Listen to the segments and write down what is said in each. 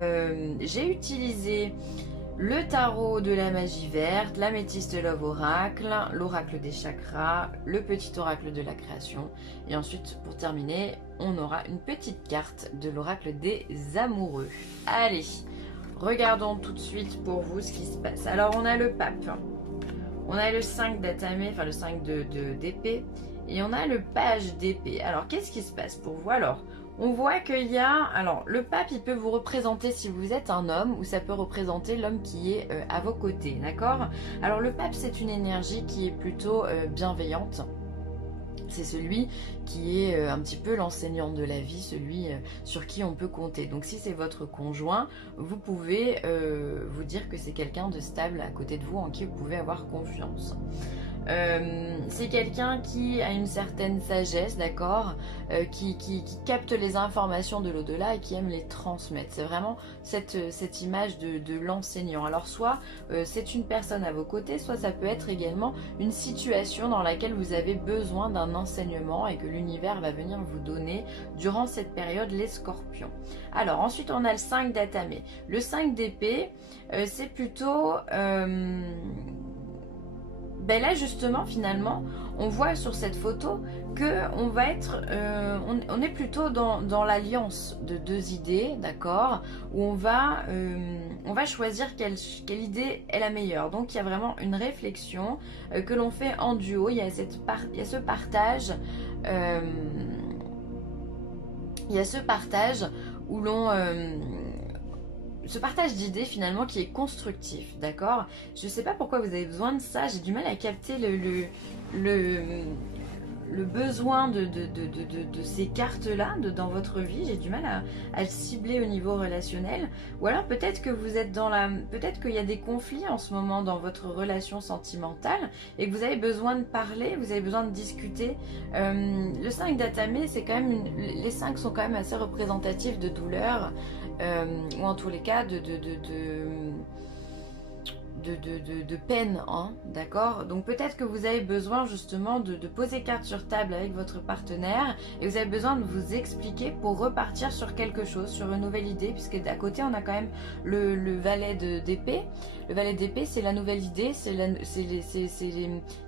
J'ai utilisé le tarot de la magie verte, l'améthyste Love Oracle, l'oracle des chakras, le petit oracle de la création. Et ensuite, pour terminer, on aura une petite carte de l'oracle des amoureux. Allez, regardons tout de suite pour vous ce qui se passe. Alors, on a le pape, on a le 5 d'atamé, enfin le 5 d'épée, et on a le page d'épée. Alors, qu'est-ce qui se passe pour vous? Alors, on voit qu'il y a... Alors, le pape, il peut vous représenter si vous êtes un homme, ou ça peut représenter l'homme qui est à vos côtés, d'accord? Alors, le pape, c'est une énergie qui est plutôt bienveillante. C'est celui qui est un petit peu l'enseignant de la vie, celui sur qui on peut compter. Donc si c'est votre conjoint, vous pouvez vous dire que c'est quelqu'un de stable à côté de vous en qui vous pouvez avoir confiance. C'est quelqu'un qui a une certaine sagesse, d'accord, qui capte les informations de l'au-delà et qui aime les transmettre. C'est vraiment cette image de l'enseignant. Alors soit c'est une personne à vos côtés, soit ça peut être également une situation dans laquelle vous avez besoin d'un enseignement et que l'univers va venir vous donner durant cette période, les scorpions. Alors ensuite on a le 5 d'atamé. Le 5 d'épée, c'est plutôt... Ben là justement finalement on voit sur cette photo que on va être on est plutôt dans l'alliance de deux idées, d'accord, où on va choisir quelle idée est la meilleure. Donc il y a vraiment une réflexion que l'on fait en duo. Il y a ce partage il y a ce partage où l'on ce partage d'idées finalement qui est constructif, d'accord. Je ne sais pas pourquoi vous avez besoin de ça, j'ai du mal à capter le besoin de ces cartes-là dans votre vie. J'ai du mal à le cibler au niveau relationnel. Ou alors peut-être que vous êtes peut-être qu'il y a des conflits en ce moment dans votre relation sentimentale et que vous avez besoin de parler, vous avez besoin de discuter. Le 5 d'atamé, c'est quand même les 5 sont quand même assez représentatifs de douleur, ou en tous les cas de peine, hein, d'accord. Donc peut-être que vous avez besoin justement de poser carte sur table avec votre partenaire et vous avez besoin de vous expliquer pour repartir sur quelque chose, sur une nouvelle idée, puisque d'à côté on a quand même le valet d'épée. Le valet d'épée, c'est la nouvelle idée, c'est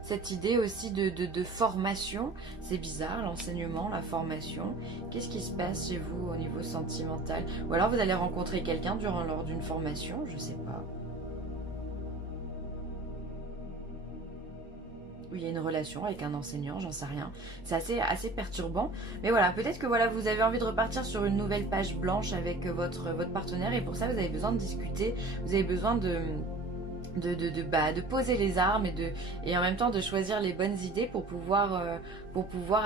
cette idée aussi de formation. C'est bizarre, l'enseignement, la formation. Qu'est-ce qui se passe chez vous au niveau sentimental? Ou alors vous allez rencontrer quelqu'un lors d'une formation, je sais pas. Où il y a une relation avec un enseignant, j'en sais rien. C'est assez perturbant. Mais voilà, peut-être que voilà, vous avez envie de repartir sur une nouvelle page blanche avec votre partenaire et pour ça vous avez besoin de discuter, vous avez besoin de poser les armes et en même temps de choisir les bonnes idées pour pouvoir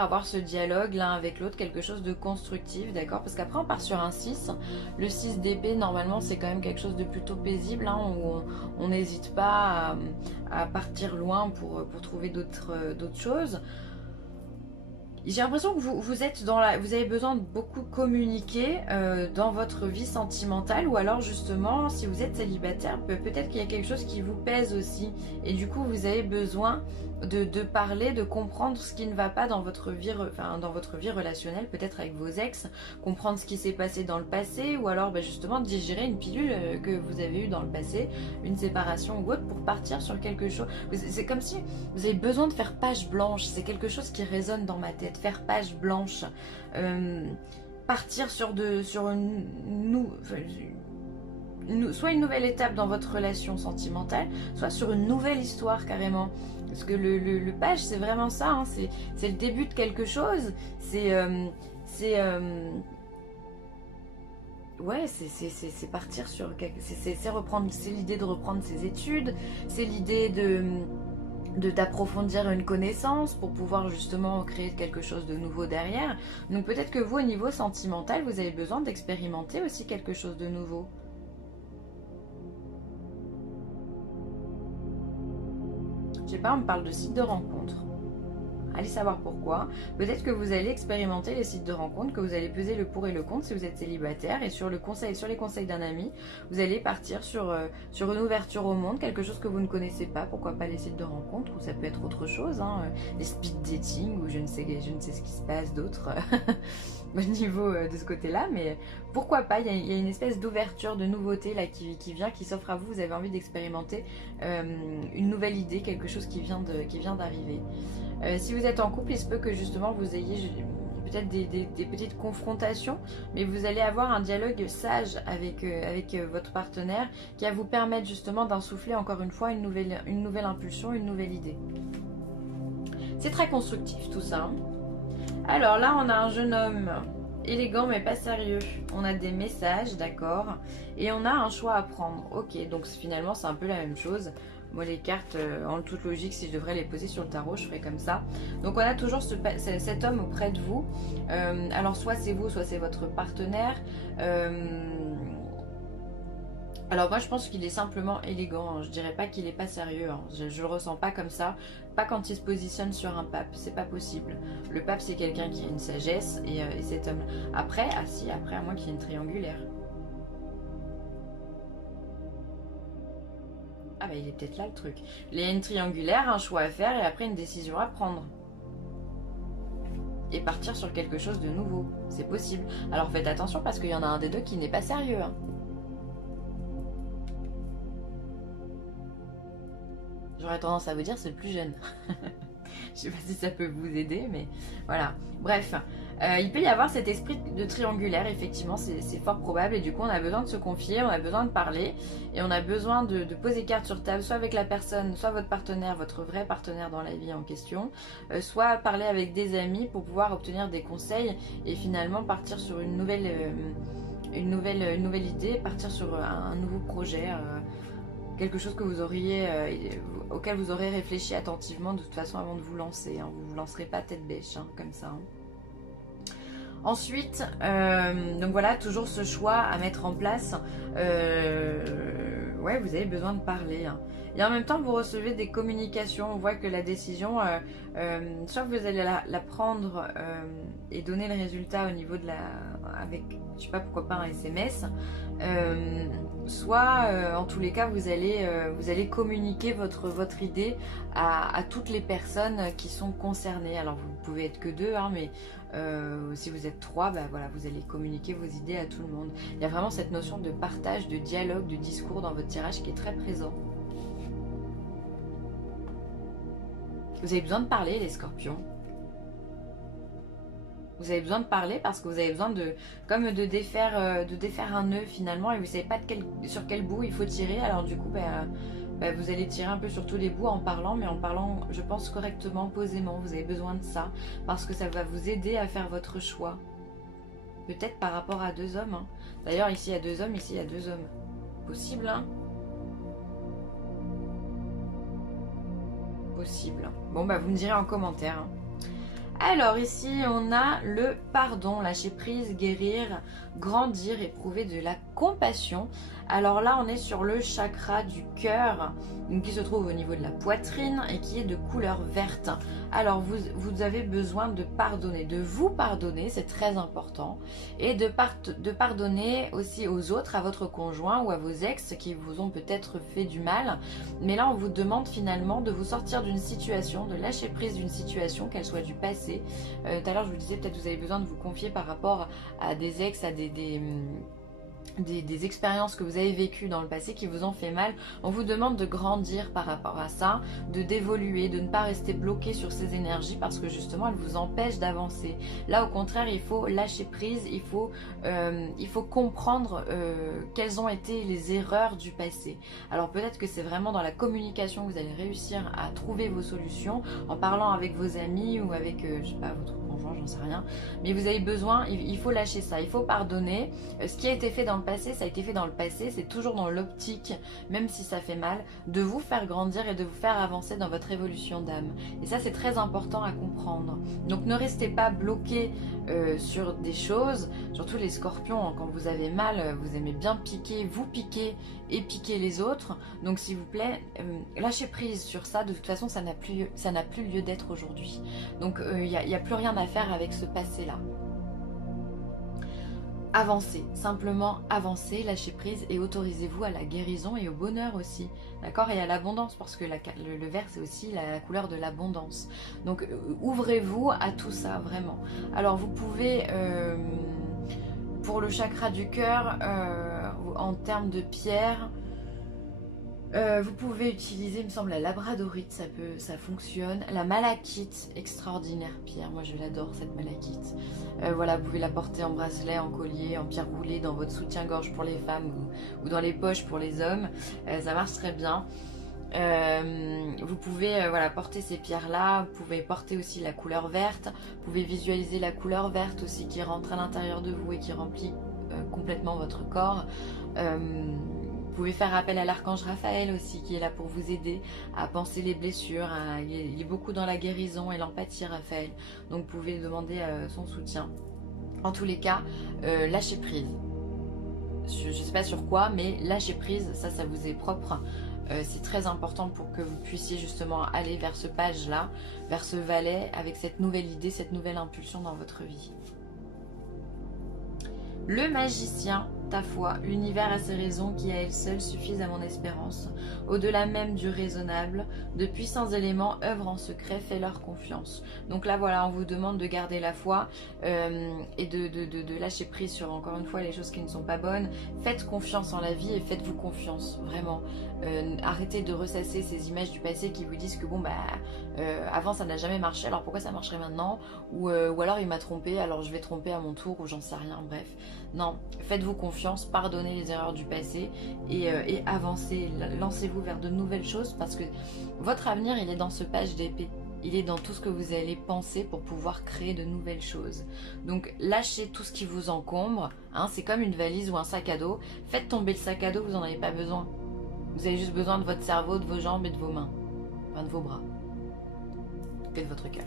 avoir ce dialogue l'un avec l'autre, quelque chose de constructif, d'accord. Parce qu'après on part sur un 6. Le 6 d'épée, normalement c'est quand même quelque chose de plutôt paisible, hein, où on n'hésite pas à partir loin pour trouver d'autres choses. J'ai l'impression que vous êtes vous avez besoin de beaucoup communiquer dans votre vie sentimentale, ou alors justement si vous êtes célibataire, peut-être qu'il y a quelque chose qui vous pèse aussi et du coup vous avez besoin de parler, de comprendre ce qui ne va pas dans votre vie, dans votre vie relationnelle, peut-être avec vos ex, comprendre ce qui s'est passé dans le passé, ou alors justement digérer une pilule que vous avez eue dans le passé, une séparation ou autre, pour partir sur quelque chose. C'est comme si vous avez besoin de faire page blanche, c'est quelque chose qui résonne dans ma tête, faire page blanche, partir sur soit une nouvelle étape dans votre relation sentimentale, soit sur une nouvelle histoire carrément. Parce que le page, c'est vraiment ça, hein, c'est le début de quelque chose, ouais, c'est partir sur... C'est l'idée de reprendre ses études, c'est l'idée d'approfondir une connaissance pour pouvoir justement créer quelque chose de nouveau derrière. Donc peut-être que vous, au niveau sentimental, vous avez besoin d'expérimenter aussi quelque chose de nouveau. Je sais pas, on me parle de site de rencontre. Allez savoir pourquoi. Peut-être que vous allez expérimenter les sites de rencontres, que vous allez peser le pour et le contre si vous êtes célibataire. Et sur les conseils d'un ami, vous allez partir sur une ouverture au monde, quelque chose que vous ne connaissez pas. Pourquoi pas les sites de rencontres, ou ça peut être autre chose, hein, les speed dating, ou je ne sais ce qui se passe d'autre au niveau de ce côté-là. Mais pourquoi pas, il y a une espèce d'ouverture, de nouveauté là qui vient, qui s'offre à vous. Vous avez envie d'expérimenter une nouvelle idée, quelque chose qui vient d'arriver. Si vous êtes en couple, il se peut que justement vous ayez peut-être des petites confrontations, mais vous allez avoir un dialogue sage avec votre partenaire qui va vous permettre justement d'insuffler encore une fois une nouvelle impulsion, une nouvelle idée. C'est très constructif tout ça. Alors là, on a un jeune homme élégant mais pas sérieux. On a des messages, d'accord, et on a un choix à prendre. Ok, donc finalement c'est un peu la même chose. Moi les cartes, en toute logique, si je devrais les poser sur le tarot, je ferais comme ça. Donc on a toujours cet homme auprès de vous. Alors soit c'est vous, soit c'est votre partenaire. Alors moi je pense qu'il est simplement élégant, hein. Je dirais pas qu'il est pas sérieux, hein. Je le ressens pas comme ça. Pas quand il se positionne sur un pape, c'est pas possible. Le pape c'est quelqu'un qui a une sagesse, et cet homme... Après, après à moins qu'il y ait une triangulaire. Ah bah il est peut-être là le truc. Il y a une triangulaire, un choix à faire, et après une décision à prendre. Et partir sur quelque chose de nouveau, c'est possible. Alors faites attention parce qu'il y en a un des deux qui n'est pas sérieux, hein. J'aurais tendance à vous dire c'est le plus jeune. Je sais pas si ça peut vous aider, mais voilà. Bref, il peut y avoir cet esprit de triangulaire, effectivement, c'est fort probable. Et du coup, on a besoin de se confier, on a besoin de parler. Et on a besoin de poser carte sur table, soit avec la personne, soit votre partenaire, votre vrai partenaire dans la vie en question. Soit parler avec des amis pour pouvoir obtenir des conseils et finalement partir sur une nouvelle idée, partir sur un nouveau projet. Quelque chose que vous auriez, auquel vous aurez réfléchi attentivement de toute façon avant de vous lancer, hein. Vous ne vous lancerez pas tête bêche, hein, comme ça, hein. Ensuite, donc voilà, toujours ce choix à mettre en place. Ouais, vous avez besoin de parler, hein. Et en même temps, vous recevez des communications. On voit que la décision, soit vous allez la prendre et donner le résultat au niveau de avec, je sais pas, pourquoi pas un SMS. Soit en tous les cas vous allez communiquer votre idée à toutes les personnes qui sont concernées. Alors vous ne pouvez être que deux, hein, mais si vous êtes trois, bah voilà, vous allez communiquer vos idées à tout le monde. Il y a vraiment cette notion de partage, de dialogue, de discours dans votre tirage qui est très présent. Vous avez besoin de parler, les scorpions. Vous avez besoin de parler parce que vous avez besoin de défaire un nœud finalement, et vous ne savez pas sur quel bout il faut tirer. Alors du coup, vous allez tirer un peu sur tous les bouts en parlant, mais en parlant, je pense, correctement, posément. Vous avez besoin de ça parce que ça va vous aider à faire votre choix. Peut-être par rapport à deux hommes, hein. D'ailleurs, ici il y a deux hommes, ici il y a deux hommes. Possible, hein? Possible. Bon, vous me direz en commentaire, hein. Alors ici on a le pardon, lâcher prise, guérir, grandir, éprouver de la compassion. Alors là on est sur le chakra du cœur, qui se trouve au niveau de la poitrine et qui est de couleur verte. Alors vous avez besoin de pardonner, de vous pardonner, c'est très important, et de pardonner aussi aux autres, à votre conjoint ou à vos ex qui vous ont peut-être fait du mal. Mais là on vous demande finalement de vous sortir d'une situation, de lâcher prise d'une situation, qu'elle soit du passé. Tout à l'heure je vous disais, peut-être vous avez besoin de vous confier par rapport à des ex, à des expériences que vous avez vécues dans le passé qui vous ont fait mal. On vous demande de grandir par rapport à ça, d'évoluer, de ne pas rester bloqué sur ces énergies parce que justement elles vous empêchent d'avancer. Là au contraire il faut lâcher prise, il faut comprendre quelles ont été les erreurs du passé. Alors peut-être que c'est vraiment dans la communication que vous allez réussir à trouver vos solutions, en parlant avec vos amis ou avec je sais pas, votre conjoint, j'en sais rien. Mais vous avez besoin, il faut lâcher ça, il faut pardonner. Ce qui a été fait dans le passé, ça a été fait dans le passé. C'est toujours dans l'optique, même si ça fait mal, de vous faire grandir et de vous faire avancer dans votre évolution d'âme. Et ça, c'est très important à comprendre. Donc ne restez pas bloqués sur des choses, surtout les scorpions, hein, quand vous avez mal, vous aimez bien piquer, vous piquer et piquer les autres. Donc s'il vous plaît, lâchez prise sur ça. De toute façon, ça n'a plus lieu d'être aujourd'hui. Donc il n'y a plus rien à faire avec ce passé-là. Avancez, simplement avancez, lâchez prise et autorisez-vous à la guérison et au bonheur aussi, d'accord, et à l'abondance, parce que le vert c'est aussi la couleur de l'abondance. Donc ouvrez-vous à tout ça, vraiment. Alors vous pouvez, pour le chakra du cœur, en termes de pierre, vous pouvez utiliser, il me semble, la labradorite, ça fonctionne. La malachite, extraordinaire pierre, moi je l'adore cette malachite. Voilà, vous pouvez la porter en bracelet, en collier, en pierre roulée, dans votre soutien-gorge pour les femmes ou dans les poches pour les hommes. Ça marche très bien. Vous pouvez voilà, porter ces pierres-là, vous pouvez porter aussi la couleur verte, vous pouvez visualiser la couleur verte aussi qui rentre à l'intérieur de vous et qui remplit complètement votre corps. Vous pouvez faire appel à l'archange Raphaël aussi, qui est là pour vous aider à panser les blessures. Il est beaucoup dans la guérison et l'empathie, Raphaël. Donc vous pouvez demander son soutien. En tous les cas, lâchez prise. Je ne sais pas sur quoi, mais lâchez prise, ça vous est propre. C'est très important pour que vous puissiez justement aller vers ce page-là, vers ce valet, avec cette nouvelle idée, cette nouvelle impulsion dans votre vie. Le magicien, ta foi, l'univers a ses raisons qui à elles seules suffisent à mon espérance. Au-delà même du raisonnable, de puissants éléments œuvrent en secret, fais leur confiance. Donc là voilà, on vous demande de garder la foi et de lâcher prise sur encore une fois les choses qui ne sont pas bonnes. Faites confiance en la vie et faites-vous confiance, vraiment. Arrêtez de ressasser ces images du passé qui vous disent que bon bah avant ça n'a jamais marché, alors pourquoi ça marcherait maintenant, ou alors il m'a trompé, alors je vais tromper à mon tour, ou j'en sais rien, bref. Non, faites-vous confiance, pardonnez les erreurs du passé et avancez, lancez-vous vers de nouvelles choses parce que votre avenir il est dans ce page d'épée. Il est dans tout ce que vous allez penser pour pouvoir créer de nouvelles choses. Donc lâchez tout ce qui vous encombre, hein, c'est comme une valise ou un sac à dos. Faites tomber le sac à dos, vous n'en avez pas besoin. Vous avez juste besoin de votre cerveau, de vos jambes et de vos mains. Enfin de vos bras. Et de votre cœur.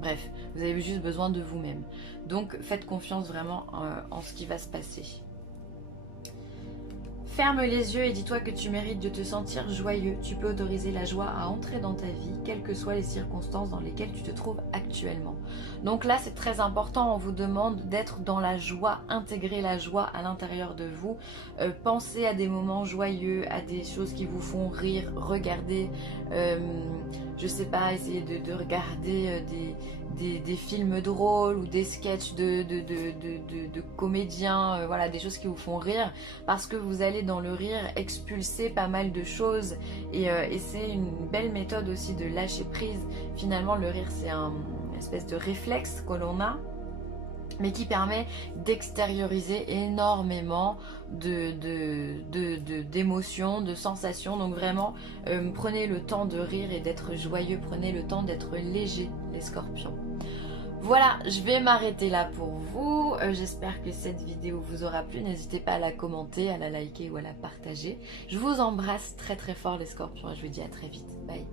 Bref, vous avez juste besoin de vous-même. Donc faites confiance vraiment en ce qui va se passer. Ferme les yeux et dis-toi que tu mérites de te sentir joyeux. Tu peux autoriser la joie à entrer dans ta vie, quelles que soient les circonstances dans lesquelles tu te trouves actuellement. Donc là, c'est très important. On vous demande d'être dans la joie, intégrer la joie à l'intérieur de vous. Pensez à des moments joyeux, à des choses qui vous font rire. Regardez, je sais pas, essayez de regarder des films drôles ou des sketchs de comédiens, voilà, des choses qui vous font rire, parce que vous allez dans le rire expulser pas mal de choses et c'est une belle méthode aussi de lâcher prise. Finalement le rire c'est une espèce de réflexe que l'on a, mais qui permet d'extérioriser énormément d'émotions, de sensations. Donc vraiment, prenez le temps de rire et d'être joyeux, prenez le temps d'être léger, les scorpions. Voilà, je vais m'arrêter là pour vous. J'espère que cette vidéo vous aura plu. N'hésitez pas à la commenter, à la liker ou à la partager. Je vous embrasse très très fort les scorpions et je vous dis à très vite. Bye.